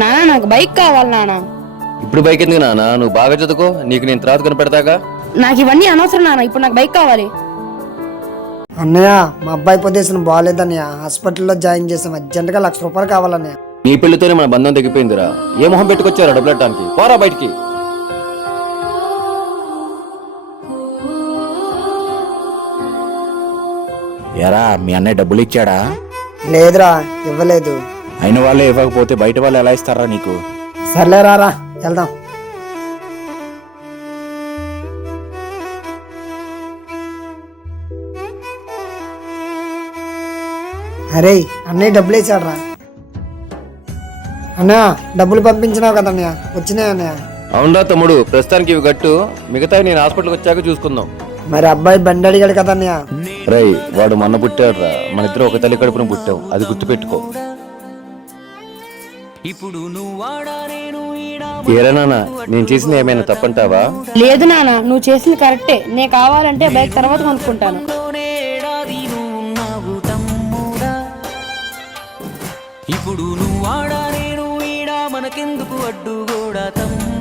నానా నాకు బైక్ కావాలి నానా. ఇప్పుడు బైక్ ఎందుకు నాన్న, నువ్వు బాగా చదువుకో, నీకు నేను తర్వాత కనిపెడతాగా. నాకు ఇవన్నీ అనవసరం నానా, ఇప్పుడు నాకు బైక్ కావాలి. అన్నయ్య మా అబ్బాయి పొజిషన్ బాగాలేదన్నయ్య, హాస్పిటల్లో జాయిన్ చేసాం, అర్జెంటుగా ₹1,00,000 కావాలన్నయ్య. నీ పెళ్లితోనే మన బంధం తెగిపోయిందిరా. ఏ మొహం పెట్టుకొచ్చారా డబ్బులెట్టడానికి? పోరా బయటికి. ఎరా మీ అన్నయ్య డబ్బులు ఇచ్చాడా? లేదురా, ఇవ్వలేదు. అయిన వాళ్ళే ఇవ్వకపోతే బయట వాళ్ళు ఎలా ఇస్తారా నీకు? సర్లే రారా వెళ్దాం. అరే అన్నయ్య డబ్బులు వేసాడు రా. అన్నయ్య డబ్బులు పంపించినావు కదా అన్నయ్య, వచ్చినాయి అన్నయ్య. అవునరా తమ్ముడు, ప్రస్తుతానికి ఇవి కట్టు, మిగతా నేను హాస్పిటల్కి వచ్చాక చూసుకుందాం. మరి అబ్బాయి బండి అడిగాడు కదా అన్నయ్య. రై వాడు మొన్న పుట్టాడు రా, మన ఇద్దరు ఒక తల్లి కడుపున పుట్టాం, అది గుర్తుపెట్టుకో. ఏరా నాన్న, నేను చేసింది ఏమైనా తప్పంటావా? లేదు నానా, నువ్వు చేసింది కరెక్టే. నేను కావాలంటే బైక్ తర్వాత కొనుక్కుంటాను. ఇప్పుడు నువ్వు ఆడా నేను ఈడా మనకెందుకు అడ్డు కూడా తమ్ముడా.